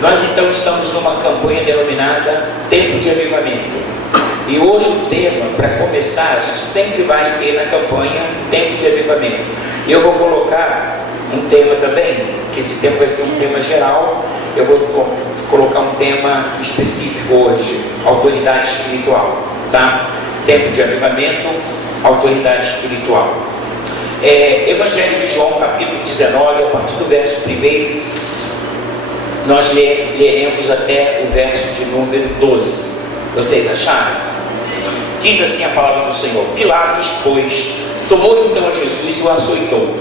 Nós então estamos numa campanha denominada Tempo de Avivamento. E hoje o tema, para começar, a gente sempre vai ter na campanha Tempo de Avivamento. E eu vou colocar um tema também, que esse tema vai ser um tema geral. Eu vou colocar um tema específico hoje, autoridade espiritual, tá? Tempo de Avivamento, autoridade espiritual. Evangelho de João, capítulo 19, a partir do verso 1, nós leremos até o verso de número 12. Vocês acharam? Diz assim a palavra do Senhor: Pilatos, pois, tomou então a Jesus e o açoitou.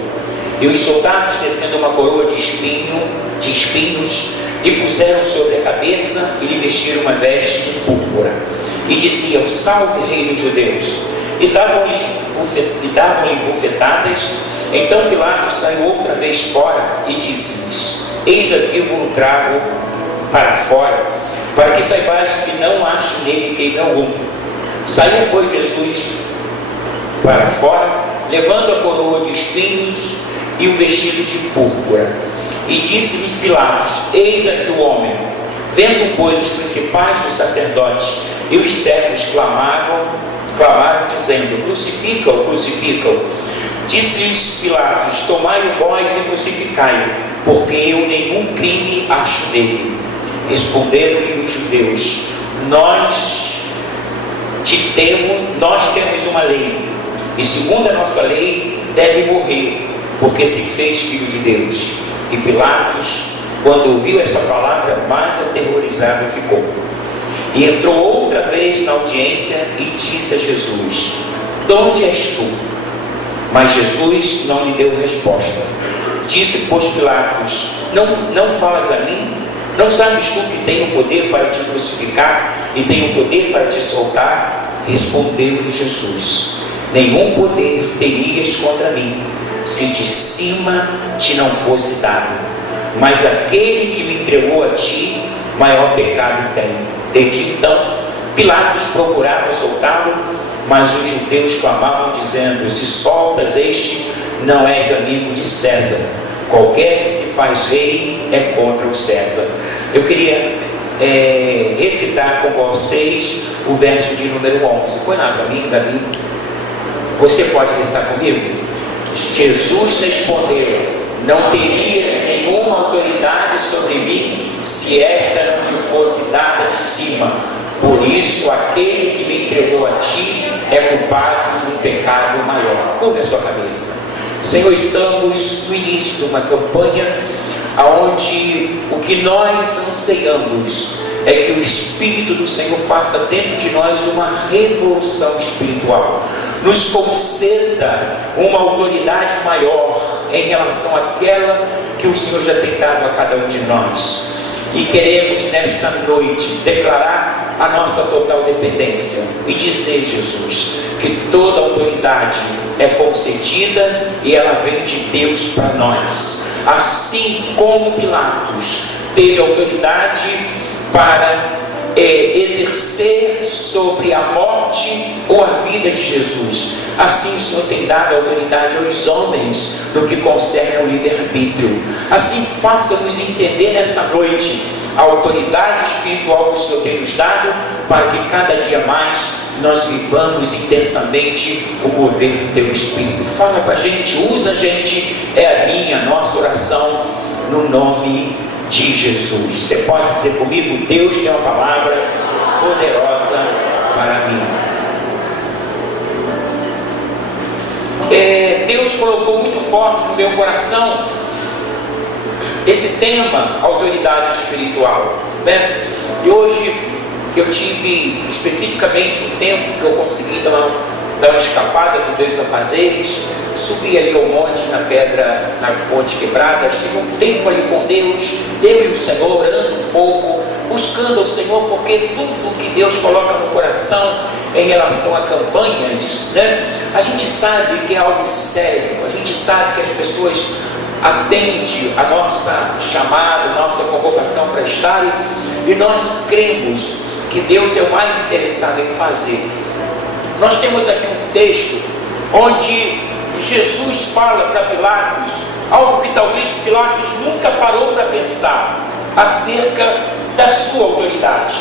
E os soldados, tecendo uma coroa de espinhos, lhe puseram sobre a cabeça e lhe vestiram uma veste de púrpura. E diziam: Salve, Rei dos Judeus! E davam-lhe bufetadas. Então Pilatos saiu outra vez fora e disse-lhes: Eis aqui vos trago para fora, para que saibais que não acho nele quem não rompe. Saiu, pois, Jesus para fora, levando a coroa de espinhos e o vestido de púrpura. E disse-lhe Pilatos: Eis aqui o homem. Vendo, pois, os principais dos sacerdotes e os servos clamaram dizendo: Crucifica-o, crucifica-o. Disse-lhes Pilatos: Tomai-o vós e crucificai-o, porque eu nenhum crime acho nele. Responderam-lhe os judeus: Nós temos uma lei, e segundo a nossa lei deve morrer, porque se fez filho de Deus. E Pilatos, quando ouviu esta palavra, mais aterrorizado ficou. E entrou outra vez na audiência e disse a Jesus: De onde és tu? Mas Jesus não lhe deu resposta. Disse, pois, Pilatos: Não falas a mim? Não sabes tu que tenho poder para te crucificar e tenho poder para te soltar? Respondeu-lhe Jesus: Nenhum poder terias contra mim, se de cima te não fosse dado. Mas aquele que me entregou a ti, maior pecado tem. Desde então, Pilatos procurava soltá-lo, mas os judeus clamavam, dizendo: Se soltas este, não és amigo de César. Qualquer que se faz rei é contra o César. Eu queria recitar com vocês o verso de número 11. Põe lá para mim, Davi. Você pode recitar comigo? Jesus respondeu: Não terias nenhuma autoridade sobre mim, se esta não te fosse dada de cima. Por isso, aquele que me entregou a ti é culpado de um pecado maior. Curva a sua cabeça. Senhor, estamos no início de uma campanha onde o que nós anseiamos é que o Espírito do Senhor faça dentro de nós uma revolução espiritual, nos conceda uma autoridade maior em relação àquela que o Senhor já tem dado a cada um de nós. E queremos nesta noite declarar a nossa total dependência e dizer, Jesus, que toda autoridade é concedida e ela vem de Deus para nós. Assim como Pilatos teve autoridade para exercer sobre a morte ou a vida de Jesus, assim o Senhor tem dado autoridade aos homens no que concerne ao livre-arbítrio. Assim faça-nos entender nesta noite a autoridade espiritual que o Senhor tem nos dado, para que cada dia mais nós vivamos intensamente o governo do Teu Espírito. Fala para a gente, usa a gente, é a minha, a nossa oração, no nome de Jesus. Você pode dizer comigo: Deus tem uma palavra poderosa para mim. Deus colocou muito forte no meu coração esse tema, autoridade espiritual, né? E hoje eu tive especificamente um tempo que eu consegui dar uma escapada dos meus afazeres, subi ali ao monte, na ponte quebrada, tive um tempo ali com Deus, eu e o Senhor, orando um pouco, buscando ao Senhor, porque tudo que Deus coloca no coração em relação a campanhas, né? A gente sabe que é algo sério, a gente sabe que as pessoas atendem a nossa chamada, a nossa convocação para estarem, e nós cremos que Deus é o mais interessado em fazer. Nós temos aqui um texto onde Jesus fala para Pilatos algo que talvez Pilatos nunca parou para pensar. acerca da sua autoridade.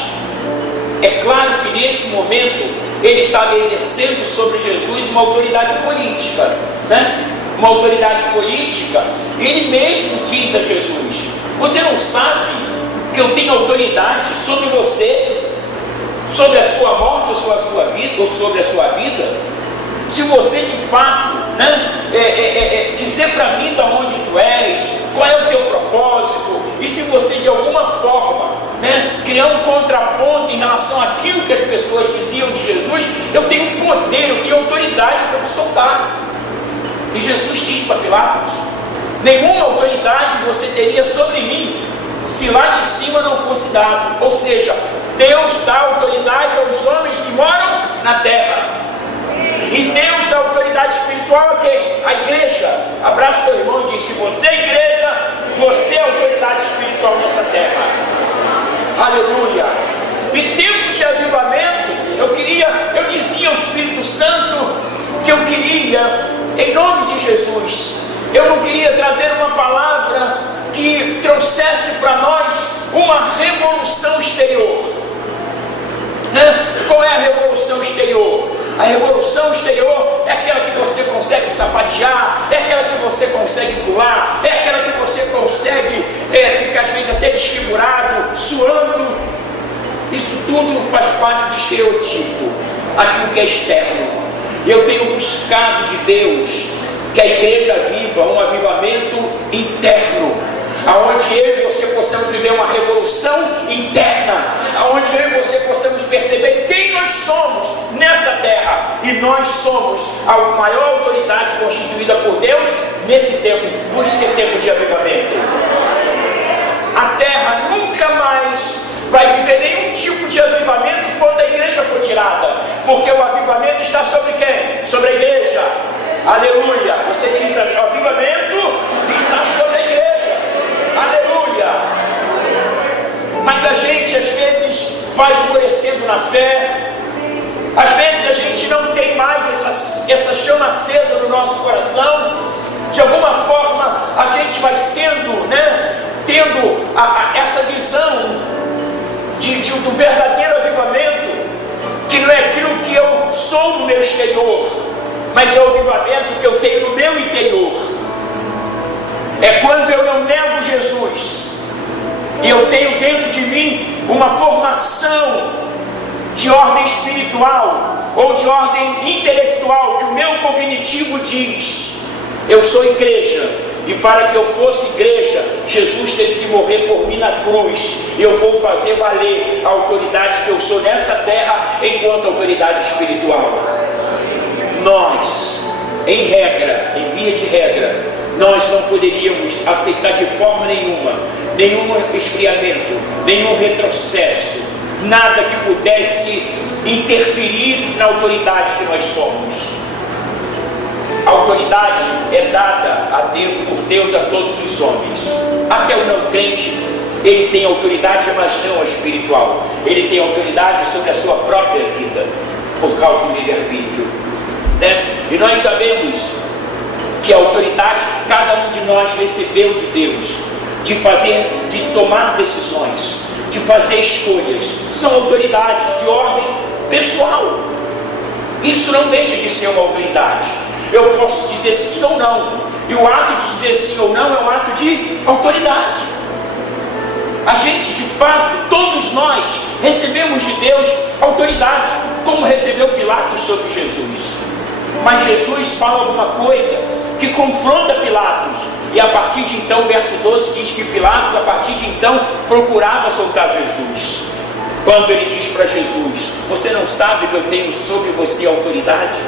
É claro que nesse momento ele estava exercendo sobre Jesus uma autoridade política, né? Uma autoridade política. Ele mesmo diz a Jesus: você não sabe que eu tenho autoridade sobre você, sobre a sua morte ou sobre a sua vida, ou sobre a sua vida? Se você de fato, né, dizer para mim de onde tu és, qual é o teu propósito, e se você de alguma forma, né, criar um contraponto em relação àquilo que as pessoas diziam de Jesus, eu tenho poder, eu tenho autoridade para te soltar. E Jesus diz para Pilatos: nenhuma autoridade você teria sobre mim se lá de cima não fosse dado. Ou seja, Deus dá autoridade aos homens que moram na terra. E Deus dá autoridade espiritual a quem? A igreja. Abraça o teu irmão e diz: se você é igreja, você é autoridade espiritual nessa terra. Aleluia. E tempo de avivamento, eu dizia ao Espírito Santo que eu queria, em nome de Jesus, eu não queria trazer uma palavra que trouxesse para nós uma revolução exterior. Qual é a revolução exterior? A revolução exterior é aquela que você consegue sapatear, é aquela que você consegue pular, é aquela que você consegue ficar às vezes até desfigurado, suando. Isso tudo faz parte do estereotipo, aquilo que é externo. Eu tenho buscado de Deus que a igreja viva um avivamento interno, aonde eu e você possamos viver uma revolução interna, aonde eu e você possamos perceber quem nós somos nessa terra, e nós somos a maior autoridade constituída por Deus nesse tempo. Por isso que é tempo de avivamento. A terra nunca mais vai viver nenhum tipo de avivamento quando a igreja for tirada, porque o avivamento está sobre quem? Sobre a igreja. Aleluia. Você diz: o avivamento está sobre a igreja. Aleluia. Mas a gente às vezes vai esmorecendo na fé, às vezes a gente não tem mais essa chama acesa no nosso coração. De alguma forma a gente vai sendo, tendo essa visão do verdadeiro avivamento, que não é aquilo que eu sou no meu exterior, mas é o avivamento que eu tenho no meu interior. É quando eu não nego Jesus e eu tenho dentro de mim uma formação de ordem espiritual ou de ordem intelectual, que o meu cognitivo diz: eu sou igreja, e para que eu fosse igreja, Jesus teve que morrer por mim na cruz, e eu vou fazer valer a autoridade que eu sou nessa terra enquanto autoridade espiritual. Nós, em via de regra, nós não poderíamos aceitar de forma nenhuma nenhum esfriamento, nenhum retrocesso, nada que pudesse interferir na autoridade que nós somos. A autoridade é dada por Deus a todos os homens. Até o não crente, ele tem autoridade, mas não a espiritual. Ele tem autoridade sobre a sua própria vida, por causa do livre-arbítrio, E nós sabemos que a autoridade que cada um de nós recebeu de Deus, de tomar decisões, de fazer escolhas, são autoridades de ordem pessoal. Isso não deixa de ser uma autoridade. Eu posso dizer sim ou não, e o ato de dizer sim ou não é um ato de autoridade. A gente, de fato, todos nós recebemos de Deus autoridade, como recebeu Pilatos sobre Jesus. Mas Jesus fala alguma coisa que confronta Pilatos, e a partir de então, o verso 12 diz que Pilatos, a partir de então, procurava soltar Jesus. Quando ele diz para Jesus: você não sabe que eu tenho sobre você autoridade?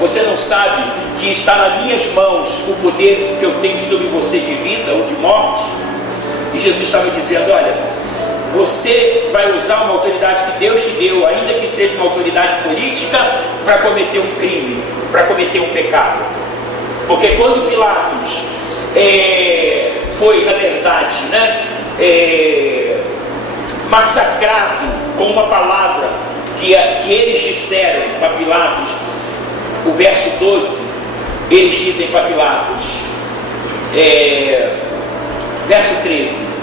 Você não sabe que está nas minhas mãos o poder que eu tenho sobre você de vida ou de morte? E Jesus estava dizendo: olha, você vai usar uma autoridade que Deus te deu, ainda que seja uma autoridade política, para cometer um crime, para cometer um pecado. Porque quando Pilatos foi, na verdade, massacrado com uma palavra que eles disseram para Pilatos, o verso 12, eles dizem para Pilatos, verso 13: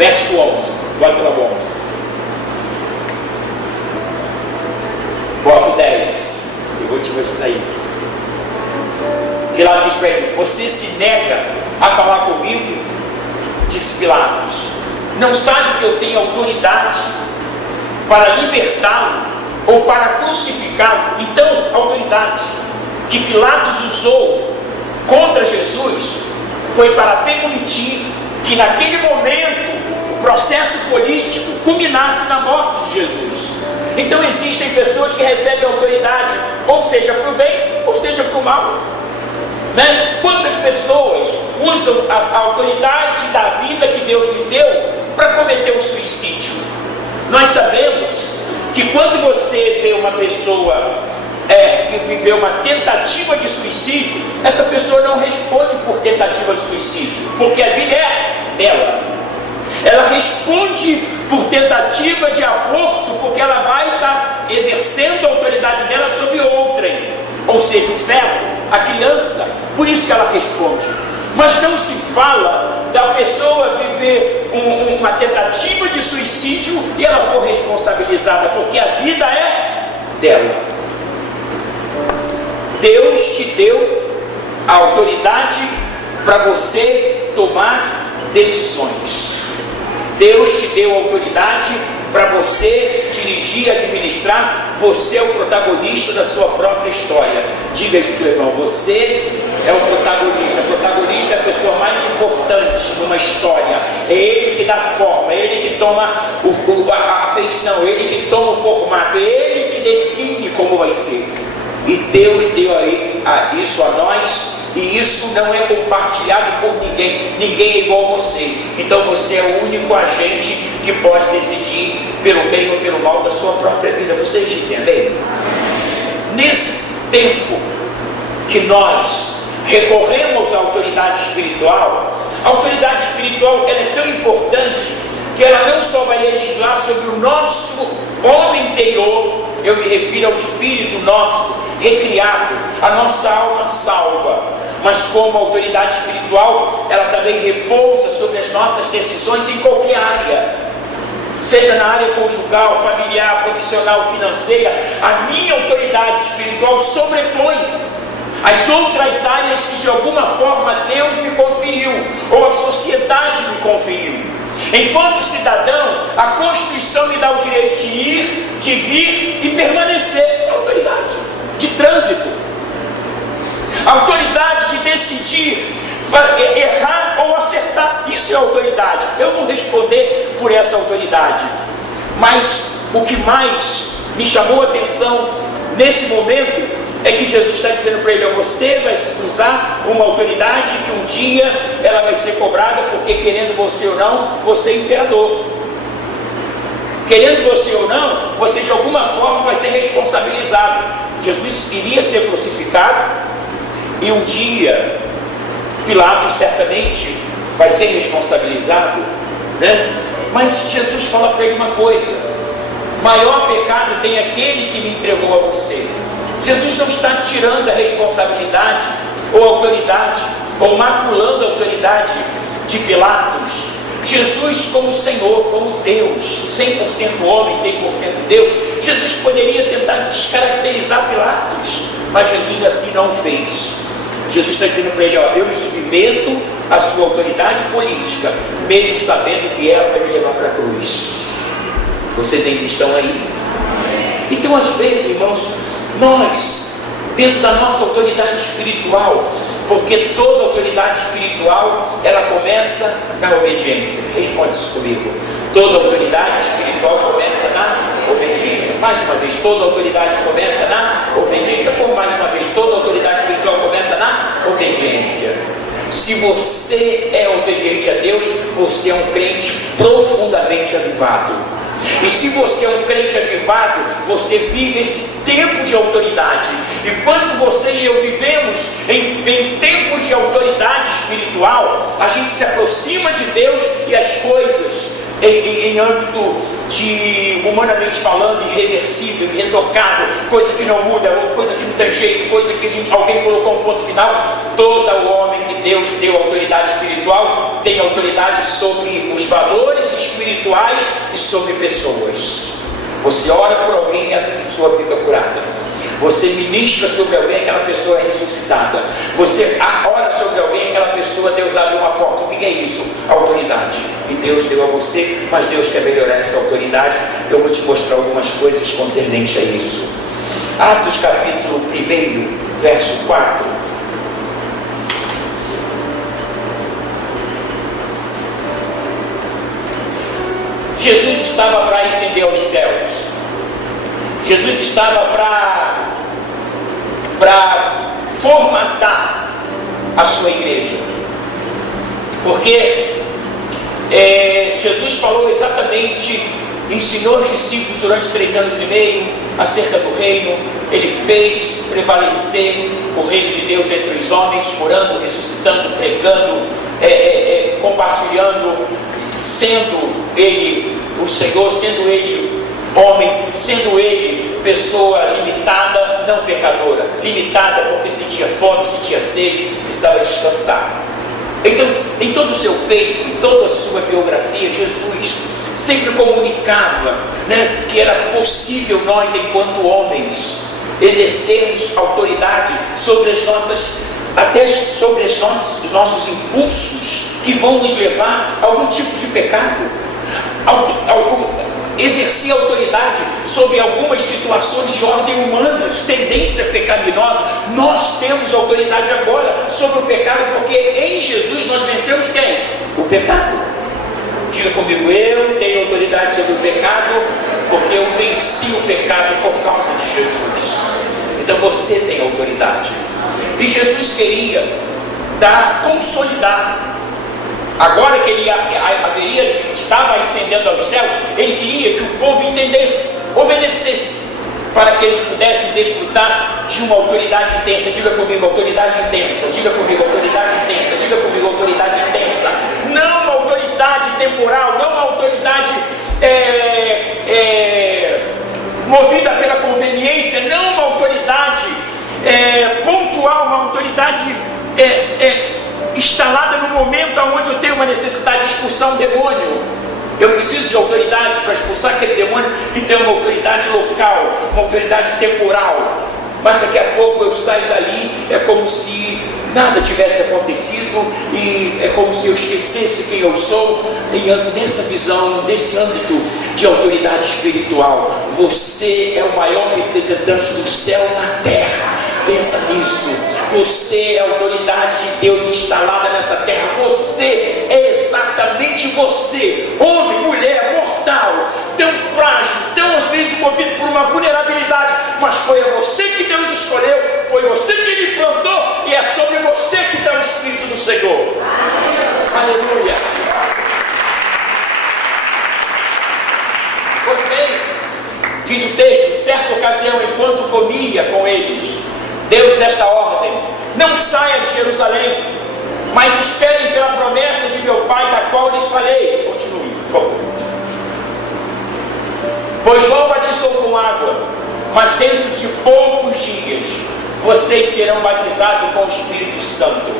verso 11. Bota para 11. Bota 10. Eu vou te mostrar isso. Pilatos diz para ele: você se nega a falar comigo? Disse Pilatos: não sabe que eu tenho autoridade para libertá-lo ou para crucificá-lo? Então, a autoridade que Pilatos usou contra Jesus foi para permitir que naquele momento o processo político culminasse na morte de Jesus. Então existem pessoas que recebem autoridade, ou seja para o bem, ou seja para o mal, né? Quantas pessoas usam a autoridade da vida que Deus lhe deu para cometer um suicídio? Nós sabemos que quando você vê uma pessoa que viveu uma tentativa de suicídio, essa pessoa não responde por tentativa de suicídio, porque a vida é dela. Ela responde por tentativa de aborto, porque ela vai estar exercendo a autoridade dela sobre outrem, ou seja, o feto, a criança. Por isso que ela responde. Mas não se fala da pessoa viver uma tentativa de suicídio e ela for responsabilizada, porque a vida é dela. Deus te deu a autoridade para você tomar decisões. Deus te deu autoridade para você dirigir, administrar. Você é o protagonista da sua própria história. Diga isso, seu irmão: você é o protagonista. O protagonista é a pessoa mais importante numa história. É ele que dá forma, é ele que toma a afeição, é ele que toma o formato, é ele que define como vai ser. E Deus deu isso a nós, e isso não é compartilhado por ninguém. Ninguém é igual a você. Então você é o único agente que pode decidir pelo bem ou pelo mal da sua própria vida. Vocês dizem amém? Nesse tempo que nós recorremos à autoridade espiritual, a autoridade espiritual ela é tão importante que ela não só vai legislar sobre o nosso homem interior, eu me refiro ao espírito nosso recriado, a nossa alma salva, mas como autoridade espiritual, ela também repousa sobre as nossas decisões em qualquer área, seja na área conjugal, familiar, profissional, financeira. A minha autoridade espiritual sobrepõe as outras áreas que de alguma forma Deus me conferiu, ou a sociedade me conferiu. Enquanto cidadão, a Constituição me dá o direito de ir, de vir e permanecer. É autoridade de trânsito, a autoridade de decidir errar ou acertar. Isso é autoridade. Eu vou responder por essa autoridade. Mas o que mais me chamou a atenção nesse momento é que Jesus está dizendo para ele: você vai usar uma autoridade que um dia ela vai ser cobrada, porque querendo você ou não, você é imperador. Querendo você ou não, você de alguma forma vai ser responsabilizado. Jesus iria ser crucificado e um dia Pilatos certamente vai ser responsabilizado, né? Mas Jesus fala para ele uma coisa: maior pecado tem aquele que me entregou a você. Jesus não está tirando a responsabilidade ou a autoridade, ou maculando a autoridade de Pilatos. Jesus, como Senhor, como Deus, 100% homem, 100% Deus, Jesus poderia tentar descaracterizar Pilatos, mas Jesus assim não fez. Jesus está dizendo para ele: eu me submeto à sua autoridade política, mesmo sabendo que ela vai me levar para a cruz. Vocês ainda estão aí? Então, às vezes, irmãos, nós, dentro da nossa autoridade espiritual, porque toda autoridade espiritual, ela começa na obediência. Responde isso comigo. Toda autoridade espiritual começa na obediência. Mais uma vez, toda autoridade começa na obediência. Por mais uma vez, toda autoridade espiritual começa na obediência. Se você é obediente a Deus, você é um crente profundamente avivado. E se você é um crente avivado, você vive esse tempo de autoridade. E quando você e eu vivemos em tempos de autoridade espiritual, a gente se aproxima de Deus e as coisas em âmbito de, humanamente falando, irreversível, irretocável, coisa que não muda, coisa que não tem jeito, coisa que alguém colocou um ponto final. Todo homem que Deus deu autoridade espiritual tem autoridade sobre os valores espirituais e sobre pessoas. Você ora por alguém e a pessoa fica curada. Você ministra sobre alguém, aquela pessoa é ressuscitada. Você ora sobre alguém, aquela pessoa, Deus abre uma porta. O que é isso? Autoridade. E Deus deu a você, mas Deus quer melhorar essa autoridade. Eu vou te mostrar algumas coisas concernentes a isso. Atos capítulo 1, verso 4. Jesus estava para ascender aos céus. Jesus estava para formatar a sua igreja, porque Jesus falou exatamente, ensinou os discípulos durante 3 anos e meio acerca do reino. Ele fez prevalecer o reino de Deus entre os homens, curando, ressuscitando, pregando, compartilhando, sendo Ele o Senhor, sendo Ele homem, sendo Ele pessoa limitada, não pecadora, limitada porque sentia fome, sentia sede, precisava descansar. Então, em todo o seu feito, em toda a sua biografia, Jesus sempre comunicava, né, que era possível nós, enquanto homens, exercermos autoridade sobre as nossas, até sobre os nossos impulsos que vão nos levar a algum tipo de pecado. Exercer autoridade sobre algumas situações de ordem humanas, tendência pecaminosa. Nós temos autoridade agora sobre o pecado, porque em Jesus nós vencemos quem? O pecado. Diga comigo: eu tenho autoridade sobre o pecado, porque eu venci o pecado por causa de Jesus. Então você tem autoridade. E Jesus queria consolidar. Agora que ele estava ascendendo aos céus, ele queria que o povo entendesse, obedecesse, para que eles pudessem desfrutar de uma autoridade intensa. Diga comigo: autoridade intensa. Diga comigo: autoridade intensa. Diga comigo: autoridade intensa. Não uma autoridade temporal, não uma autoridade movida pela conveniência, não uma autoridade pontual, uma autoridade instalada no momento onde eu tenho uma necessidade de expulsar um demônio. Eu preciso de autoridade para expulsar aquele demônio, então uma autoridade local, uma autoridade temporal. Mas daqui a pouco eu saio dali, é como se nada tivesse acontecido, e é como se eu esquecesse quem eu sou. E nessa visão, nesse âmbito de autoridade espiritual, você é o maior representante do céu na terra. Pensa nisso. Você é a autoridade de Deus instalada nessa terra. Você é exatamente você, homem, mulher, mortal, tão frágil, tão às vezes movido por uma vulnerabilidade, mas foi você que Deus escolheu, foi você que Ele plantou, e é sobre você que está o Espírito do Senhor. Aleluia. Pois bem, diz o texto: certa ocasião, enquanto comia com eles, deu-lhes esta ordem: não saia de Jerusalém, mas esperem pela promessa de meu Pai, da qual lhes falei. Continue, por favor. Pois João batizou com água, mas dentro de poucos dias vocês serão batizados com o Espírito Santo.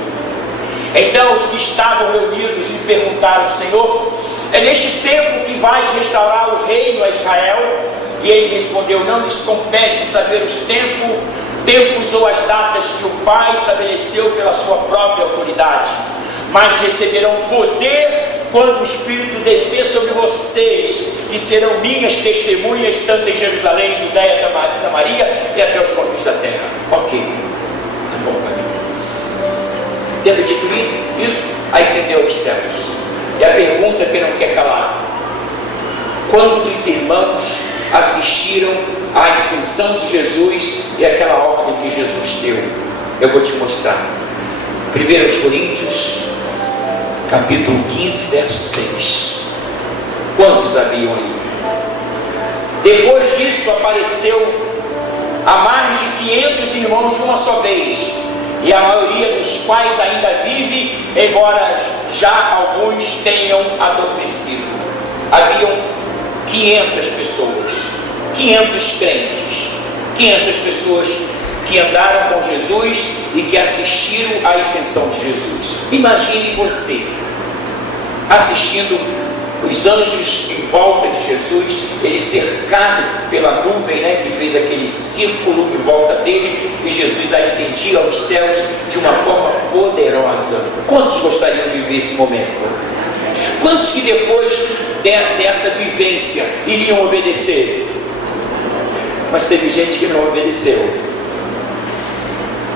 Então os que estavam reunidos lhe perguntaram: Senhor, é neste tempo que vais restaurar o reino a Israel? E ele respondeu: não lhes compete saber os tempos ou as datas que o Pai estabeleceu pela sua própria autoridade, mas receberão poder quando o Espírito descer sobre vocês, e serão minhas testemunhas, tanto em Jerusalém, Judeia, Samaria e até os confins da terra. Ok, tá bom para mim. Tendo dito isso, ascendeu aos céus. E a pergunta que não quer calar: quantos irmãos assistiram à ascensão de Jesus e aquela ordem que Jesus deu? Eu vou te mostrar. 1 Coríntios, capítulo 15, verso 6. Quantos haviam ali? Depois disso apareceu a mais de 500 irmãos de uma só vez, e a maioria dos quais ainda vive, embora já alguns tenham adormecido. haviam 500 pessoas, 500 crentes, 500 pessoas que andaram com Jesus e que assistiram à ascensão de Jesus. Imagine você assistindo os anjos em volta de Jesus, ele cercado pela nuvem, que fez aquele círculo em volta dele, e Jesus ascendia aos céus de uma forma poderosa. Quantos gostariam de ver esse momento? Quantos que depois dessa vivência iriam obedecer? Mas teve gente que não obedeceu.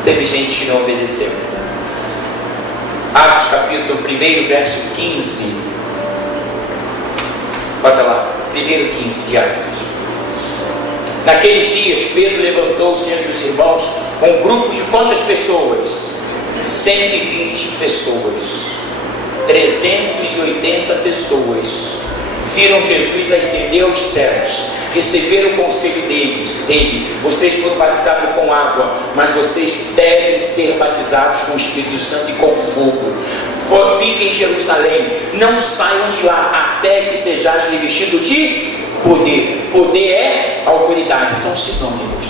Teve gente que não obedeceu. Atos capítulo 1, verso 15. Bota lá, 1:15 de Atos. Naqueles dias, Pedro levantou-se entre os irmãos, um grupo de quantas pessoas? 120 pessoas. 380 pessoas viram Jesus ascender aos céus, receberam o conselho dele. Vocês foram batizados com água, mas vocês devem ser batizados com o Espírito Santo e com fogo. Fiquem em Jerusalém, não saiam de lá até que sejais revestidos de poder. Poder é autoridade, são sinônimos.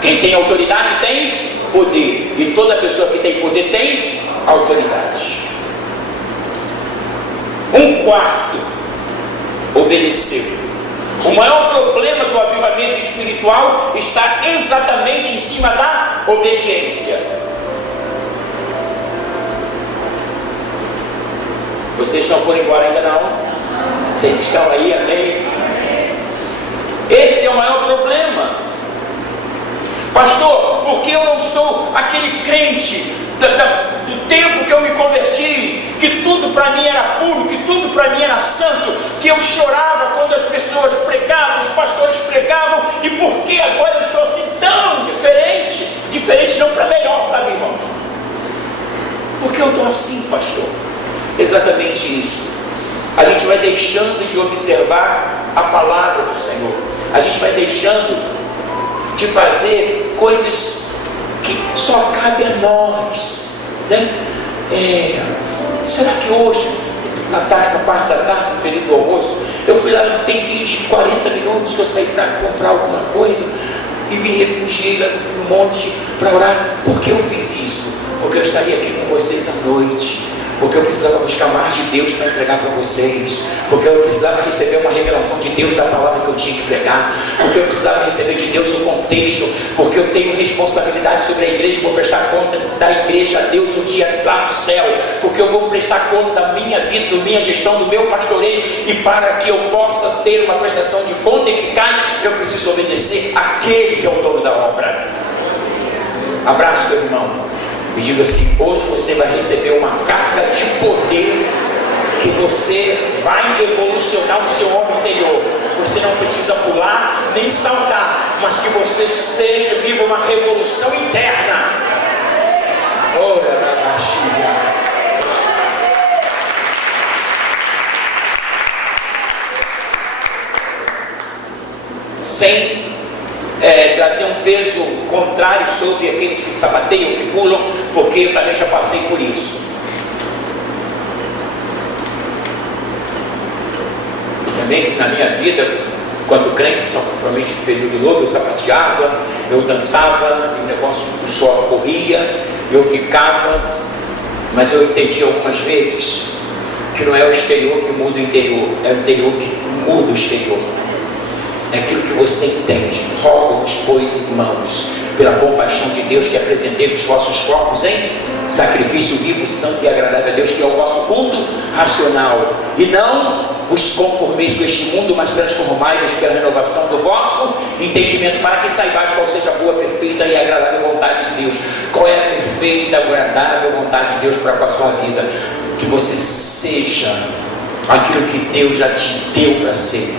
Quem tem autoridade tem poder, e toda pessoa que tem poder tem autoridade. Um quarto obedeceu. O maior problema do avivamento espiritual está exatamente em cima da obediência. Vocês não foram embora ainda não? Vocês estão aí, amém? Esse é o maior problema. Pastor, porque eu não sou aquele crente do tempo que eu me converti, que tudo para mim era puro, que tudo para mim era santo, que eu chorava quando as pessoas pregavam, os pastores pregavam, e por que agora eu estou assim tão diferente? Diferente não para melhor, sabe, irmãos? Por que eu estou assim, pastor? Exatamente isso. A gente vai deixando de observar a palavra do Senhor. A gente vai deixando de fazer coisas que só cabe a nós, será que hoje, na parte da tarde, no período do almoço, eu fui lá um tempinho de 40 minutos que eu saí para comprar alguma coisa e me refugiei lá no monte para orar? Por que eu fiz isso? Porque eu estaria aqui com vocês à noite, porque eu precisava buscar mais de Deus para entregar para vocês, porque eu precisava receber uma revelação de Deus da palavra que eu tinha que pregar, porque eu precisava receber de Deus o contexto, porque eu tenho responsabilidade sobre a igreja, vou prestar conta da igreja a Deus um dia lá no céu, porque eu vou prestar conta da minha vida, da minha gestão, do meu pastoreio, e para que eu possa ter uma prestação de conta eficaz, eu preciso obedecer àquele que é o dono da obra. Abraço, meu irmão. E diga assim: hoje você vai receber uma carga de poder, que você vai revolucionar o seu homem interior. Você não precisa pular nem saltar, mas que você viva uma revolução interna. Ora na baixinha. Sem trazer um peso contrário sobre aqueles que sabateiam, que pulam, porque eu também já passei por isso. Também na minha vida, quando crente, principalmente no período novo, eu sapateava, eu dançava, o negócio, o suor corria, eu ficava, mas eu entendi algumas vezes que não é o exterior que muda o interior, é o interior que muda o exterior. É aquilo que você entende. Rogo-vos, pois, irmãos, pela compaixão de Deus, que apresenteis os vossos corpos em sacrifício vivo, santo e agradável a Deus, que é o vosso culto racional. E não vos conformeis com este mundo, mas transformai-vos pela renovação do vosso entendimento, para que saibais qual seja a boa, perfeita e agradável vontade de Deus. Qual é a perfeita, agradável vontade de Deus para com a sua vida? Que você seja aquilo que Deus já te deu para ser.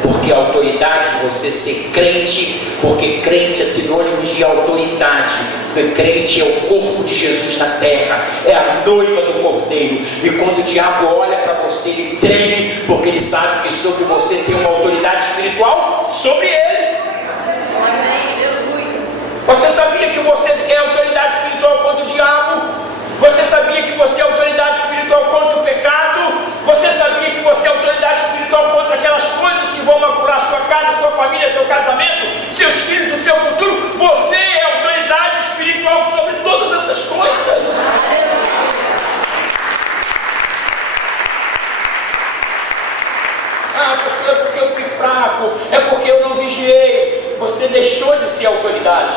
Porque a autoridade de você ser crente, porque crente é sinônimo de autoridade, porque crente é o corpo de Jesus na terra, é a noiva do Cordeiro, e quando o diabo olha para você, ele treme, porque ele sabe que sobre você tem uma autoridade espiritual sobre ele. Você sabia que você é autoridade espiritual contra o diabo? Você sabia que você é autoridade espiritual contra o pecado? Você sabia que você é autoridade você deixou de ser autoridade.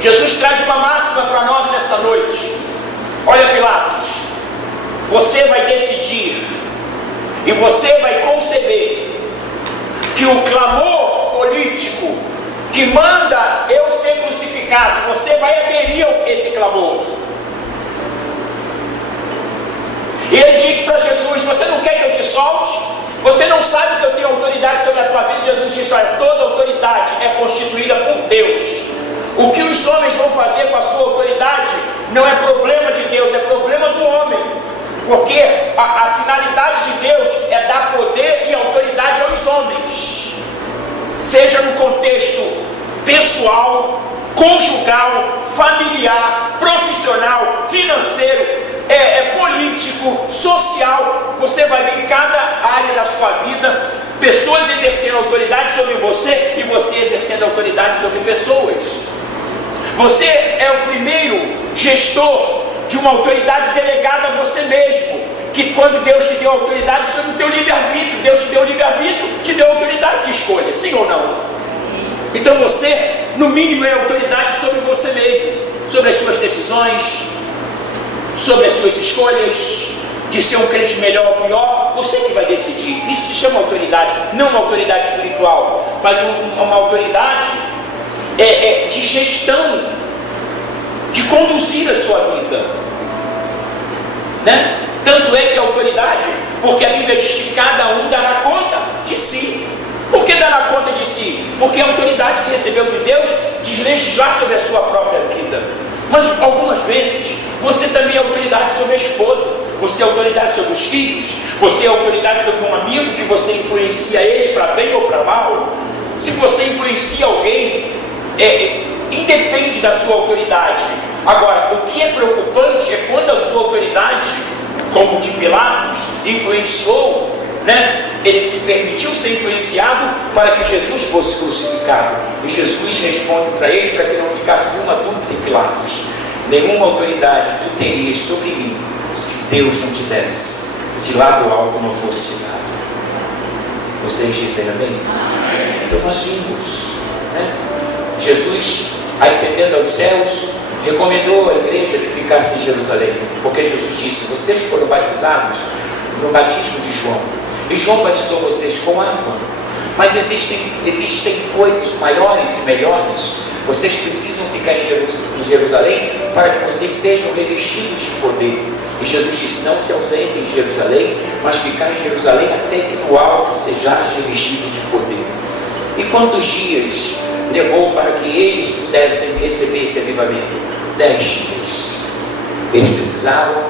Jesus traz uma máxima para nós nesta noite. Olha, Pilatos, você vai decidir e você vai conceber que o clamor político que manda eu ser crucificado, você vai aderir a esse clamor. E ele diz para Jesus: você não quer que eu te solte? Você não sabe que eu tenho autoridade sobre a tua vida? Jesus disse: olha, toda autoridade é constituída por Deus. O que os homens vão fazer com a sua autoridade não é problema de Deus, é problema do homem. Porque a finalidade de Deus é dar poder e autoridade aos homens, seja no contexto pessoal, conjugal, familiar, profissional, financeiro, político, social. Você vai ver em cada área da sua vida pessoas exercendo autoridade sobre você e você exercendo autoridade sobre pessoas. Você é o primeiro gestor de uma autoridade delegada a você mesmo, que quando Deus te deu autoridade sobre o teu livre-arbítrio, Deus te deu livre-arbítrio, te deu autoridade de escolha, sim ou não? Então você, no mínimo, é autoridade sobre você mesmo, sobre as suas decisões, sobre as suas escolhas, de ser um crente melhor ou pior, você que vai decidir. Isso se chama autoridade, não uma autoridade espiritual, mas uma autoridade de gestão, de conduzir a sua vida, né? Tanto é que a autoridade, porque a Bíblia diz que cada um dará conta de si. Por que dará conta de si? Porque a autoridade que recebeu de Deus diz legislar sobre a sua própria vida. Mas algumas vezes você também é autoridade sobre a esposa, você é autoridade sobre os filhos, você é autoridade sobre um amigo que você influencia ele para bem ou para mal. Se você influencia alguém, independe da sua autoridade. Agora, o que é preocupante é quando a sua autoridade, como de Pilatos, influenciou, né? Ele se permitiu ser influenciado para que Jesus fosse crucificado. E Jesus responde para ele, para que não ficasse nenhuma dúvida em Pilatos: nenhuma autoridade tu terias sobre mim se Deus não te desse, se lá do alto não fosse dado. Vocês dizem amém? Então nós vimos, né? Jesus, ascendendo aos céus, recomendou à igreja que ficasse em Jerusalém, porque Jesus disse: vocês foram batizados no batismo de João, e João batizou vocês com água, mas existem coisas maiores e melhores. Vocês precisam ficar em Jerusalém para que vocês sejam revestidos de poder. E Jesus disse: não se ausentem em Jerusalém, mas ficar em Jerusalém até que do alto sejais revestidos de poder. E quantos dias levou para que eles pudessem receber esse avivamento? 10 dias. Eles precisavam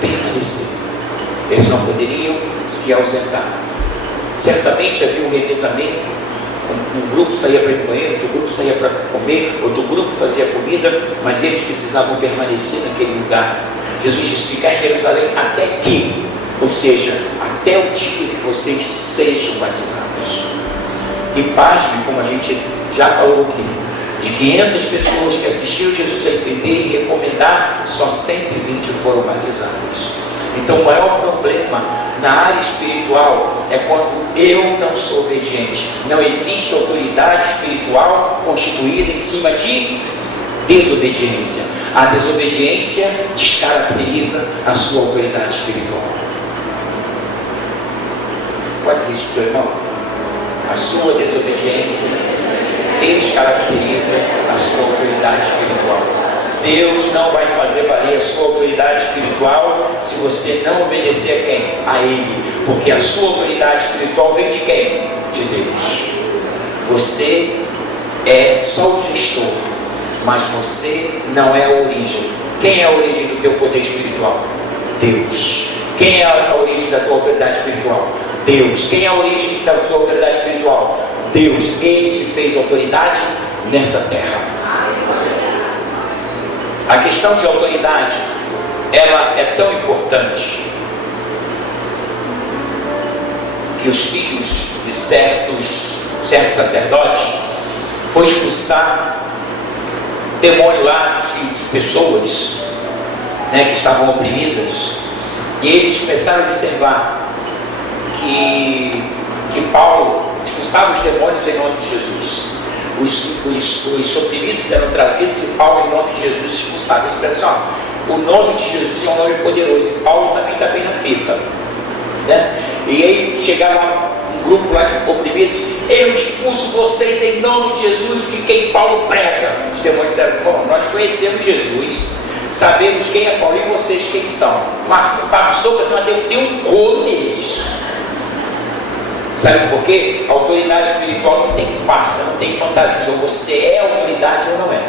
permanecer, eles não poderiam se ausentar. Certamente havia um revezamento. Um grupo saía para ir para o banheiro, outro grupo saía para comer, outro grupo fazia comida, mas eles precisavam permanecer naquele lugar. Jesus disse: ficar em Jerusalém até que, ou seja, até o dia que vocês sejam batizados. E pasme, como a gente já falou aqui, de 500 pessoas que assistiram Jesus ascender e recomendar, só 120 foram batizadas. Então o maior problema na área espiritual é quando eu não sou obediente. Não existe autoridade espiritual constituída em cima de desobediência. A desobediência descaracteriza a sua autoridade espiritual. Pode dizer isso para o seu irmão? A sua desobediência descaracteriza a sua autoridade espiritual. Deus não vai fazer valer a sua autoridade espiritual se você não obedecer a quem? A Ele. Porque a sua autoridade espiritual vem de quem? De Deus. Você é só o gestor, mas você não é a origem. Quem é a origem do teu poder espiritual? Deus. Quem é a origem da tua autoridade espiritual? Deus. Quem é a origem da tua autoridade espiritual? Deus. Ele te fez autoridade nessa terra. A questão de autoridade, ela é tão importante que os filhos de certos sacerdotes foram expulsar demônio lá de pessoas, né, que estavam oprimidas, e eles começaram a observar que Paulo expulsava os demônios em nome de Jesus. Os oprimidos eram trazidos e Paulo, em nome de Jesus, expulsava. Pessoal, o nome de Jesus é um nome poderoso e Paulo também está bem na fita, né? E aí chegava um grupo lá de oprimidos: eu expulso vocês em nome de Jesus, de quem Paulo prega. Os demônios disseram: bom, nós conhecemos Jesus, sabemos quem é Paulo e vocês quem são. Mas passou para cima dele, deu um couro neles. Sabe por quê? A autoridade espiritual não tem farsa, não tem fantasia. Ou você é autoridade ou não é.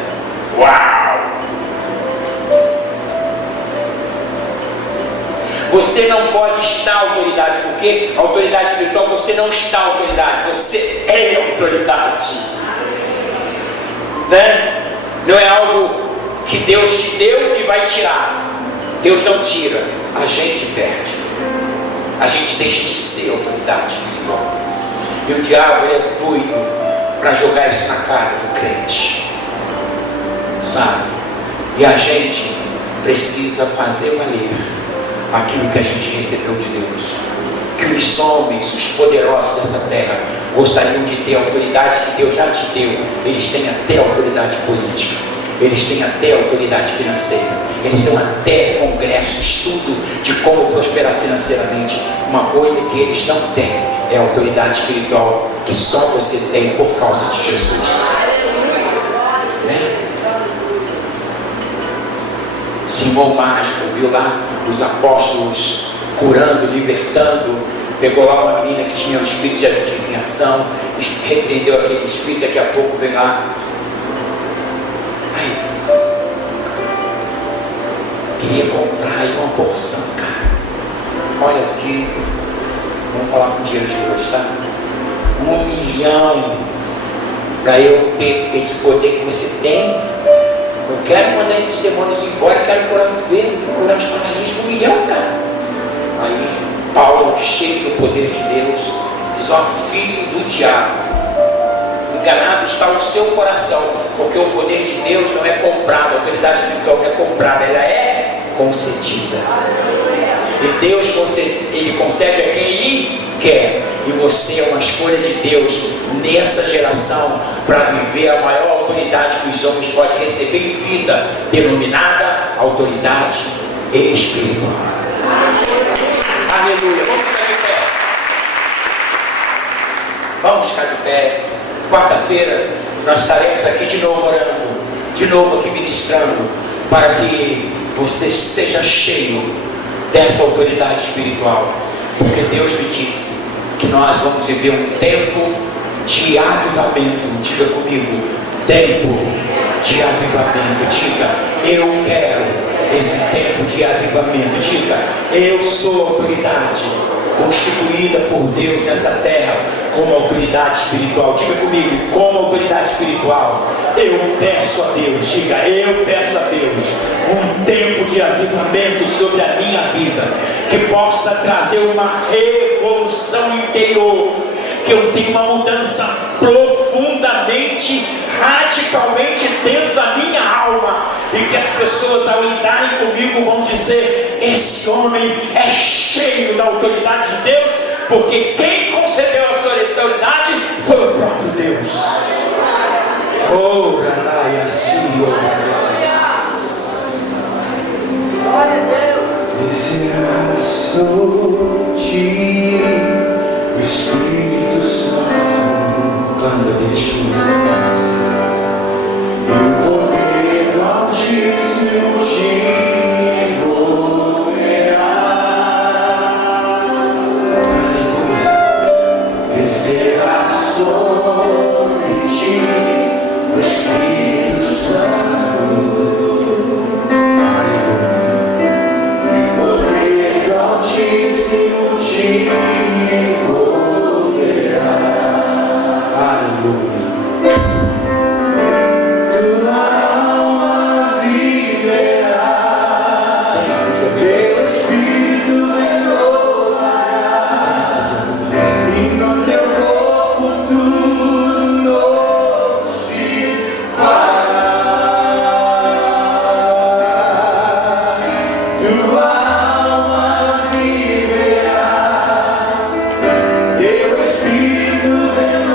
Uau! Você não pode estar autoridade, porque a autoridade espiritual, você não está autoridade, você é autoridade, né? Não é algo que Deus te deu e vai tirar. Deus não tira, a gente perde. A gente deixa de ser autoridade espiritual. E o diabo, ele é doido para jogar isso na cara do crente, sabe? E a gente precisa fazer valer aquilo que a gente recebeu de Deus. Que os homens, os poderosos dessa terra, gostariam de ter a autoridade que Deus já te deu. Eles têm até autoridade política, eles têm até autoridade financeira, eles têm até congresso, estudo de como prosperar financeiramente. Uma coisa que eles não têm é a autoridade espiritual que só você tem por causa de Jesus, né? Simão Mágico viu lá os apóstolos curando, libertando. Pegou lá uma menina que tinha um espírito de adivinhação, repreendeu aquele espírito. Daqui a pouco vem lá: aí, queria comprar aí uma porção, cara. Olha aqui, vamos falar com o dinheiro de hoje, tá? 1 milhão para eu ter esse poder que você tem. Eu quero mandar esses demônios embora, quero curar o enfermo, curar os paralíticos. 1 milhão, cara. Aí Paulo, cheio do poder de Deus, diz: ó, filho do diabo, enganado está o seu coração, porque o poder de Deus não é comprado, a autoridade espiritual não é comprada, ela é concedida. E Deus ele concede a quem Ele quer. E você é uma escolha de Deus nessa geração para viver a maior autoridade que os homens podem receber em vida, denominada autoridade espiritual. Aleluia. Vamos ficar de pé. Vamos ficar de pé. Quarta-feira nós estaremos aqui de novo orando, de novo aqui ministrando, para que você seja cheio dessa autoridade espiritual. Porque Deus me disse que nós vamos viver um tempo de avivamento. Diga comigo: tempo de avivamento. Diga: eu quero esse tempo de avivamento. Diga: eu sou autoridade constituída por Deus nessa terra como autoridade espiritual. Diga comigo: como autoridade espiritual, eu peço a Deus. Diga: eu peço a Deus um tempo de avivamento sobre a minha vida, que possa trazer uma revolução interior, que eu tenha uma mudança profundamente, radicalmente dentro da minha alma, e que as pessoas, ao lidarem comigo, vão dizer: esse homem é cheio da autoridade de Deus, porque quem concedeu a sua autoridade foi o próprio Deus. Oh, Ranaia, Senhor. Glória a Deus. Será sobre o Espírito Santo quando deixo e o poder altíssimo te envolverá. Descerá sobre ti o Espírito Santo. Altíssimo te envolverá. aleluia. Tua alma viverá, teu Espírito renovará, e no teu corpo tudo novo se fará. Tua alma viverá, teu Espírito renovará.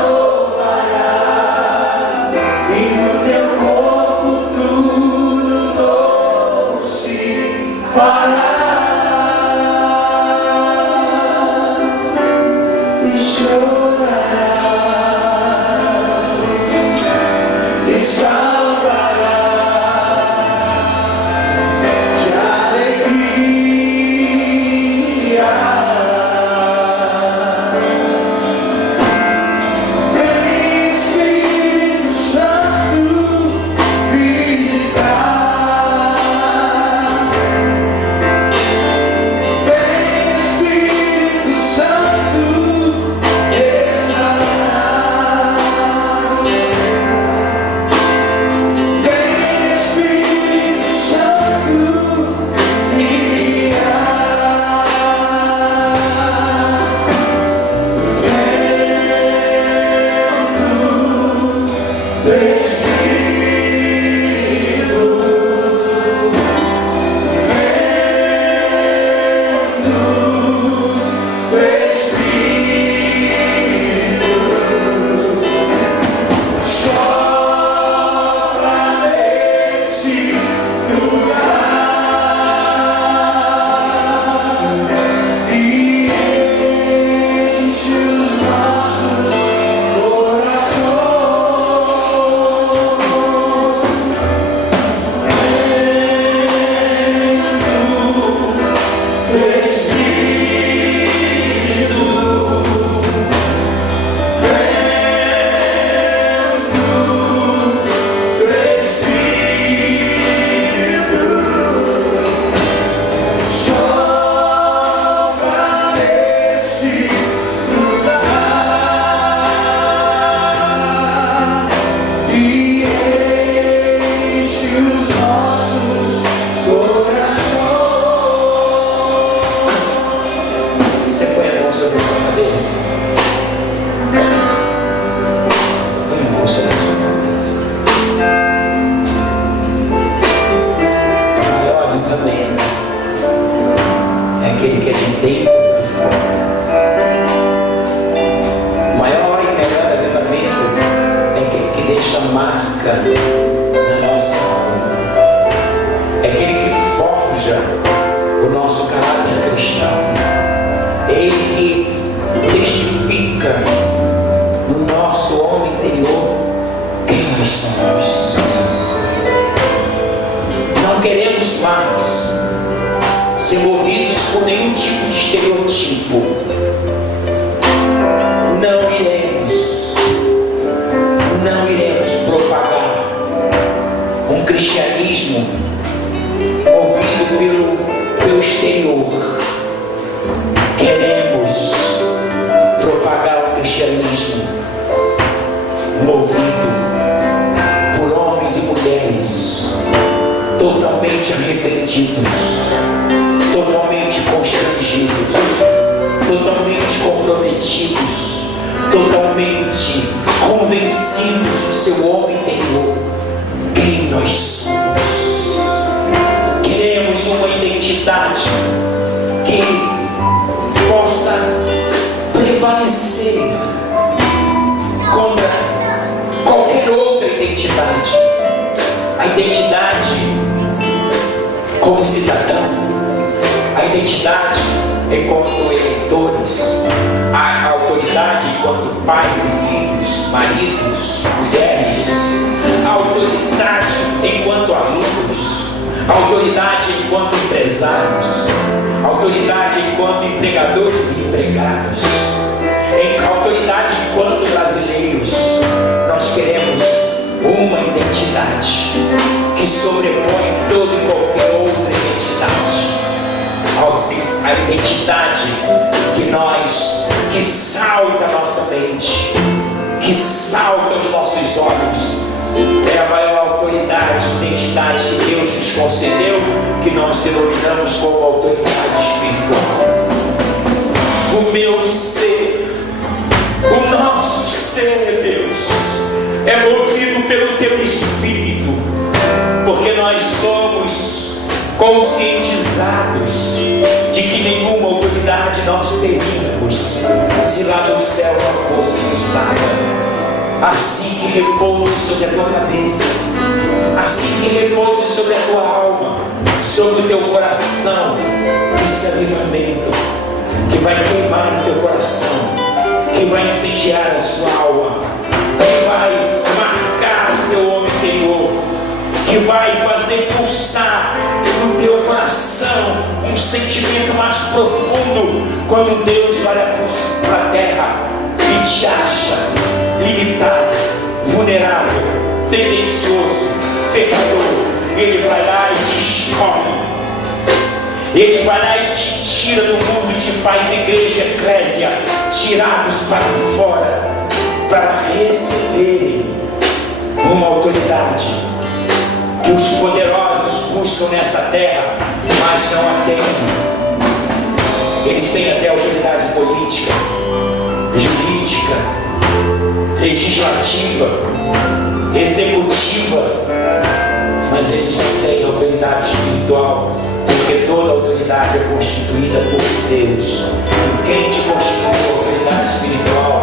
dentro para fora. O maior e melhor avivamento é aquele que deixa marca na nossa alma. É aquele que forja o nosso caráter cristão. Ele testifica no nosso homem interior quem nós somos. Não queremos mais ser movidos por nenhum tipo de estereotipo. Não iremos propagar um cristianismo movido pelo exterior. Queremos propagar um cristianismo movido por homens e mulheres totalmente arrependidos, totalmente constrangidos, totalmente comprometidos, totalmente convencidos do seu homem interior, quem nós somos. Queremos uma identidade que possa prevalecer contra qualquer outra identidade. A identidade como cidadão, a identidade enquanto eleitores, a autoridade enquanto pais e filhos, maridos, mulheres, a autoridade enquanto alunos, a autoridade enquanto empresários, a autoridade enquanto empregadores e empregados, a autoridade enquanto brasileiros. Nós queremos uma identidade que sobrepõe toda e qualquer outra identidade. A identidade que salta a nossa mente, que salta os nossos olhos. É a maior autoridade, identidade que Deus nos concedeu, que nós denominamos como autoridade espiritual. O meu ser, o nosso ser, Deus, é movido pelo Teu Espírito, porque nós somos conscientizados de que nenhuma autoridade nós teríamos se lá no céu não fosse estada. Assim que repouse sobre a tua cabeça, assim que repouse sobre a tua alma, sobre o teu coração, esse avivamento que vai queimar o teu coração, que vai incendiar a sua alma, que vai marcar o teu homem interior, que vai fazer pulsar no teu coração um sentimento mais profundo quando Deus olha para a terra e te acha limitado, vulnerável, tendencioso, pecador. Ele vai lá e te escolhe. Ele vai lá e te tira do mundo e te faz igreja, eclésia, tirados para fora, para receber uma autoridade que os poderosos buscam nessa terra, mas não a têm. Eles têm até autoridade política, jurídica, legislativa, executiva, mas eles não têm autoridade espiritual, porque toda autoridade é constituída por Deus. E quem te constituiu autoridade espiritual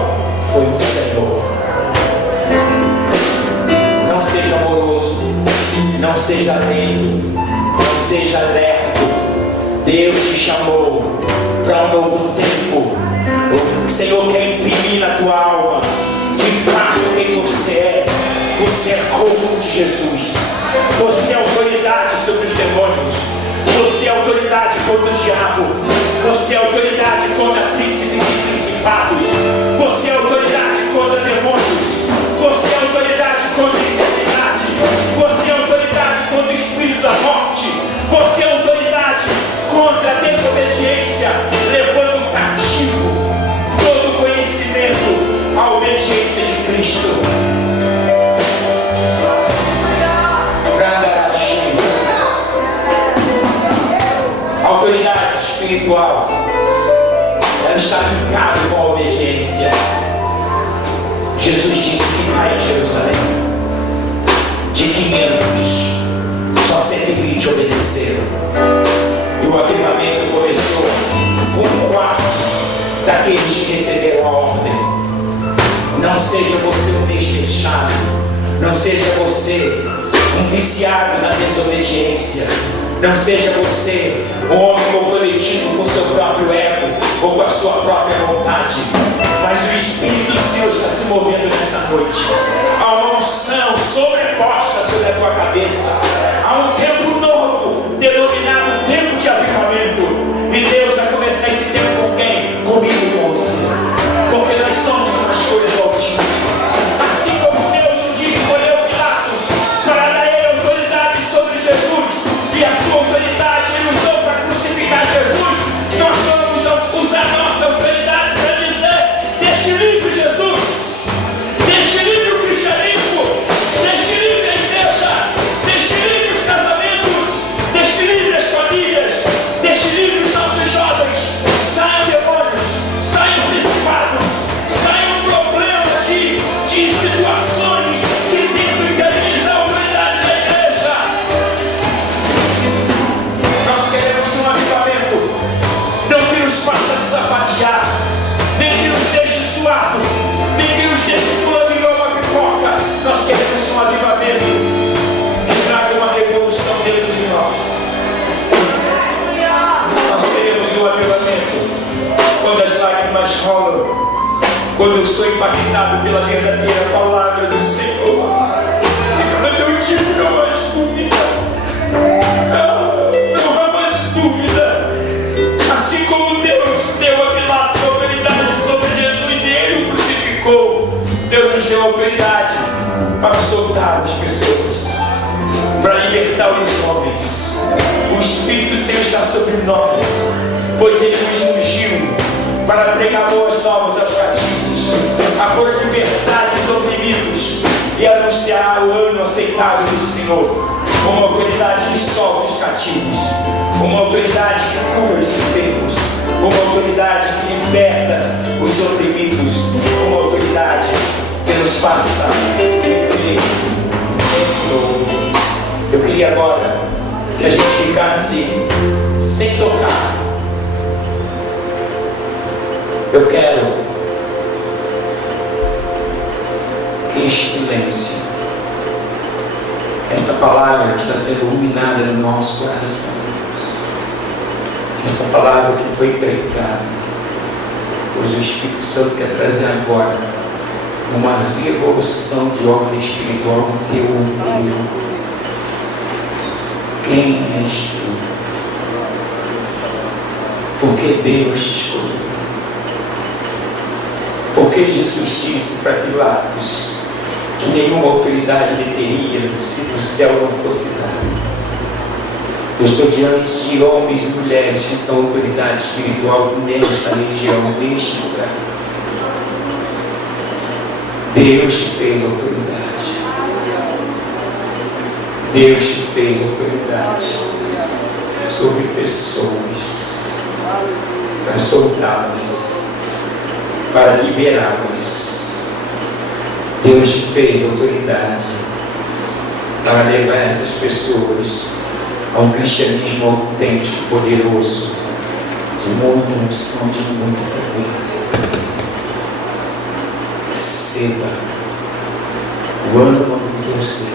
foi o Senhor. Não seja amoroso, não seja atento, não seja lerdo. Deus te chamou para um novo tempo. O Senhor quer imprimir na tua alma de fato quem você é. Você é corpo de Jesus. Você é autoridade sobre os demônios. Você é autoridade contra o diabo. Você é autoridade contra príncipes e principados. Você é autoridade contra demônios. Você é autoridade contra a enfermidade. Você é autoridade contra o espírito da morte. Você é autoridade contra a desobediência, levando cativo todo conhecimento à obediência de Cristo. A autoridade espiritual, ela está linkada com a obediência. Jesus disse que lá em Jerusalém, de 500, só 120 obedeceram. E o avivamento começou com o quarto daqueles que receberam a ordem. Não seja você um desleixado, não seja você um viciado na desobediência, não seja você um homem comprometido com o seu próprio ego ou com a sua própria vontade, mas o Espírito do Senhor está se movendo nessa noite. Há uma unção sobreposta sobre a tua cabeça, há um tempo novo, denominado tempo de avivamento, e Deus vai começar esse tempo com quem? Comigo e com você, porque nós somos uma escolha do Altíssimo. Assim como Deus um dia escolheu Pilatos para dar a ele autoridade sobre Jesus, e a sua autoridade ele usou para crucificar Jesus, nós vamos usar a nossa autoridade para dizer: deixe livre Jesus, deixe livre o cristianismo, deixe livre a igreja, deixe livre os casamentos, deixe livre as famílias, deixe livre os nossos jovens. Saiam demônios, saiam principados, saiam problemas de situações que tentam inviabilizar a autoridade da igreja. Nós queremos um avivamento, não que nos faça sapatear, nem que nos deixe suado, nem que nos deixe pulando igual uma pipoca. Nós queremos um avivamento que traga uma revolução dentro de nós. Nós queremos um avivamento quando as lágrimas rolam, quando eu sou impactado pela verdadeira palavra do Senhor, e quando eu digo não há mais dúvida, não há mais dúvida. Assim como Deus deu a Pilatos autoridade sobre Jesus e ele o crucificou, Deus nos deu autoridade para soltar as pessoas, para libertar os homens. O Espírito Santo está sobre nós, pois ele nos ungiu para pregar boas novas aos cativos, a pôr liberdade aos oprimidos e anunciar o ano aceitável do Senhor. Uma autoridade que solta os cativos, uma autoridade que cura os enfermos, uma autoridade que liberta os oprimidos, uma autoridade que nos faça viver. Eu queria agora que a gente ficasse sem tocar. Eu quero que este silêncio, esta palavra que está sendo iluminada no nosso coração, esta palavra que foi pregada, pois o Espírito Santo quer trazer agora uma revolução de ordem espiritual no teu interior. Quem és tu? Porque Deus te escolheu. Porque Jesus disse para Pilatos que nenhuma autoridade lhe teria se do céu não fosse dado. Eu estou diante de homens e mulheres que são autoridade espiritual nesta região, neste lugar. Deus te fez autoridade. Deus te fez autoridade sobre pessoas, para soltá-las, para liberá-las. Deus te fez autoridade para levar essas pessoas a um cristianismo autêntico, poderoso, de muita unção, de muita poder. Receba o ânimo de você,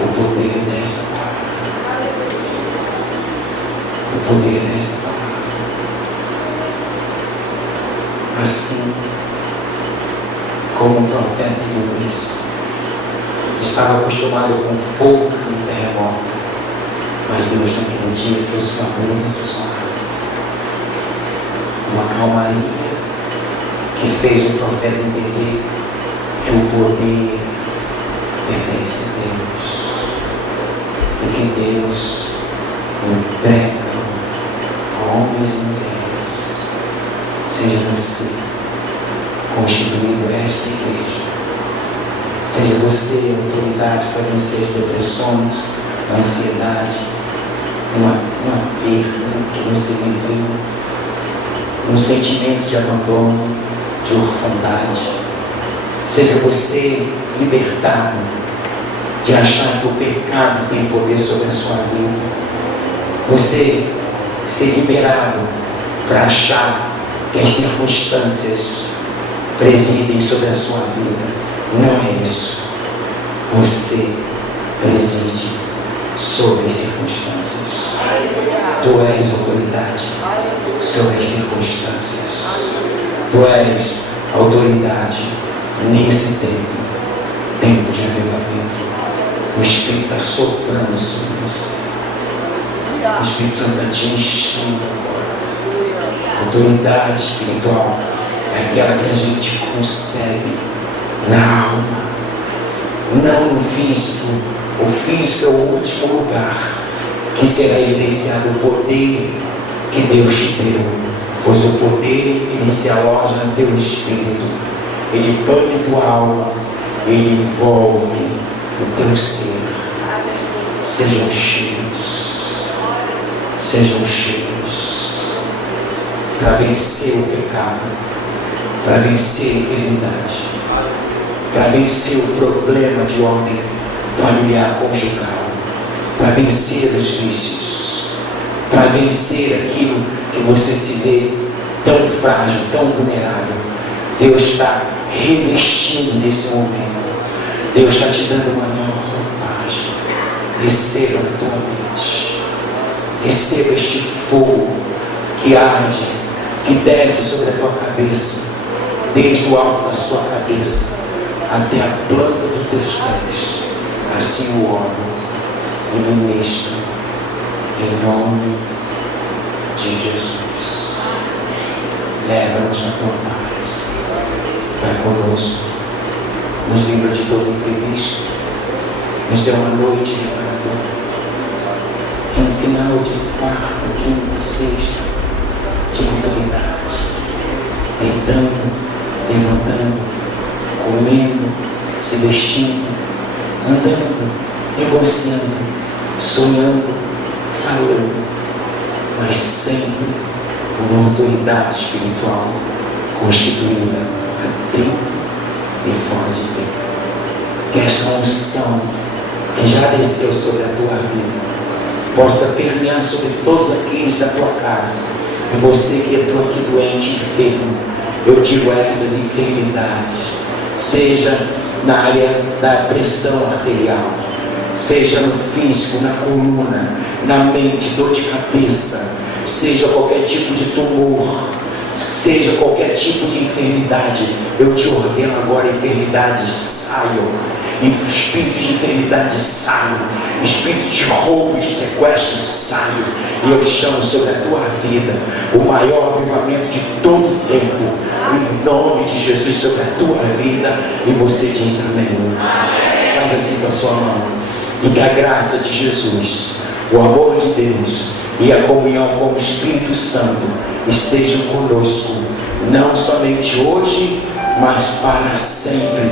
o poder desta palavra, o poder desta palavra. Assim como o profeta Elias estava acostumado com fogo e terremoto, mas Deus naquele dia trouxe uma brisa suave, uma calmaria que fez o profeta entender que o poder pertence a Deus e que Deus entrega a homens e mulheres. Seja você constituindo esta igreja, seja você a autoridade para vencer as depressões, a ansiedade, uma perda que você viveu, um sentimento de abandono, de orfandade. Seja você libertado de achar que o pecado tem poder sobre a sua vida. Você ser liberado para achar que as circunstâncias presidem sobre a sua vida. Não é isso. Você preside sobre as circunstâncias. Tu és autoridade sobre as circunstâncias. Tu és autoridade nesse tempo de avivamento. O Espírito está soprando sobre você. O Espírito Santo está te enchendo agora. Autoridade espiritual é aquela que a gente consegue na alma, não no físico. O físico é o último lugar que será evidenciado o poder que Deus te deu, pois o poder ele se aloja no teu espírito, ele banha a tua alma, ele envolve o teu ser. Sejam cheios para vencer o pecado, para vencer a enfermidade, para vencer o problema de ordem familiar, conjugal, para vencer os vícios, para vencer aquilo que você se vê tão frágil, tão vulnerável. Deus está revestindo nesse momento. Deus está te dando uma nova roupagem. Receba na tua mente. Receba este fogo que arde, que desce sobre a tua cabeça, desde o alto da sua cabeça até a planta dos teus pés. Assim o oro e ministro em nome de Jesus. Leva-nos na tua paz. Vai conosco. Nos livra de todo imprevisto. Nos dê uma noite reparadora. Um final de quarta, quinta, sexta, de autoridade. Deitando, levantando, comendo, se vestindo, andando, negociando, sonhando, falando, mas sempre uma autoridade espiritual constituída dentro e fora de tempo. Que esta unção que já desceu sobre a tua vida possa permear sobre todos aqueles da tua casa. E você que é aqui doente, enfermo, eu digo a essas enfermidades, seja na área da pressão arterial, seja no físico, na coluna, na mente, dor de cabeça, seja qualquer tipo de tumor, seja qualquer tipo de enfermidade, eu te ordeno agora: enfermidades saiam, espíritos de enfermidade saiam, espíritos de roubo e de sequestro saiam, e eu chamo sobre a tua vida o maior avivamento de todo o tempo, em nome de Jesus, sobre a tua vida. E você diz amém. Faz assim com a sua mão, e que a graça de Jesus, o amor de Deus e a comunhão com o Espírito Santo estejam conosco, não somente hoje, mas para sempre.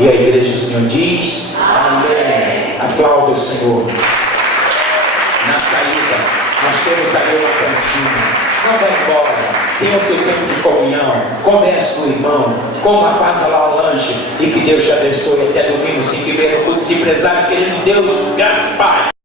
E a igreja do Senhor diz amém. Aplauda o Senhor. Na saída, nós temos ali uma cantina. Não vai embora. Tenha o seu tempo de comunhão. Converse com o irmão. Coma, faça lá o lanche. E que Deus te abençoe até domingo. Se tiver os empresários querendo Deus, graças a Pai.